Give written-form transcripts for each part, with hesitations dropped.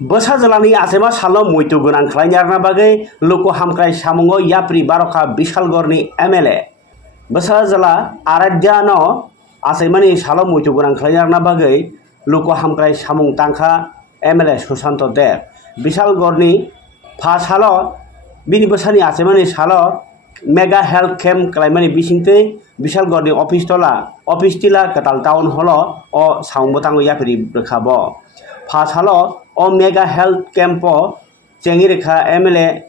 Basa jalani asema salo moitu gunang khlainyarna bagai loko hamkai samungo yapri baroka Bishalgorni MLA. Basa jala Aradya no asemani salo moitu gunang khlainyarna bagai loko hamkai samung tangkha MLA Susanto Dev. Bishalgorni pha salo bini basani asemani salo mega health camp kalaimani bisingte Bishalgorni office tila katal town holo o saungbotango yapri rekhabo. Pha salo o mega health camp Cengirikha MLA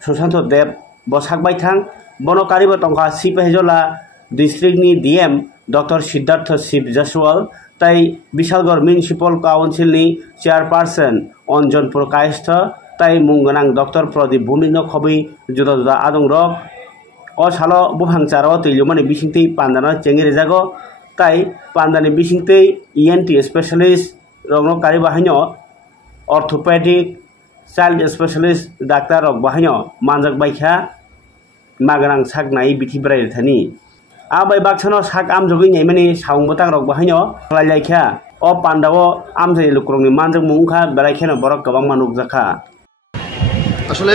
Susanto Dev bosakbai thang bono karibo tongkha Sipahejola district ni DM Dr. Siddhartha Shiv Jaswal tai Bishalgor Municipal Council ni chairperson Onjonpur Kaistha tai munggonang Dr. Pradip Bhumino khobi juda juda adong rok o salo buphangcharo tuilumani bisingtei pandana Cengirijago tai pandani bisingtei ENT specialist rogno karibo haino orthopedic child specialist doctor rok bahaino manjak baikha magrang sak nai bithi brai thani abai baksano sak amjogui naimani saungbotang rok bahaino khlailaikhya o pandao amjai lukrongni manjak mungkha beraikhaino borok kabang manuk jakha আসলে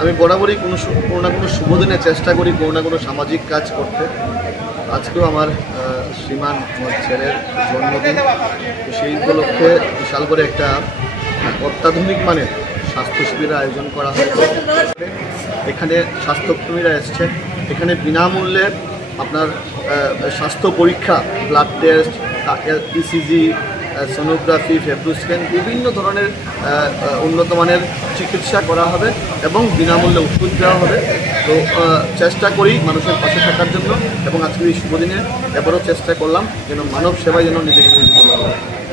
আমি বরাবরই কোনো না কোনো শুভ দিনে চেষ্টা করি কোনো না কোনো সামাজিক কাজ করতে আজকেও আমার শ্রীমান আমার ছেলের জন্মদিন সেই উপলক্ষে বিশাল করে একটা অত্যাধুনিক মানের স্বাস্থ্য শিবিরের আয়োজন করা হয় এখানে স্বাস্থ্যকর্মীরা এসেছেন এখানে বিনামূল্যে আপনার স্বাস্থ্য পরীক্ষা blood test ECG sonography fibro scan বিভিন্ন ধরনের উন্নত মানের চিকিৎসা করা হবে এবং বিনামূল্যে ওষুধ দেওয়া হবে তো চেষ্টা করি মানুষের পাশে থাকার জন্য এবং আজকের এই শুভ দিনে এবারও চেষ্টা করলাম যেন মানব সেবায় যেন নিজেকে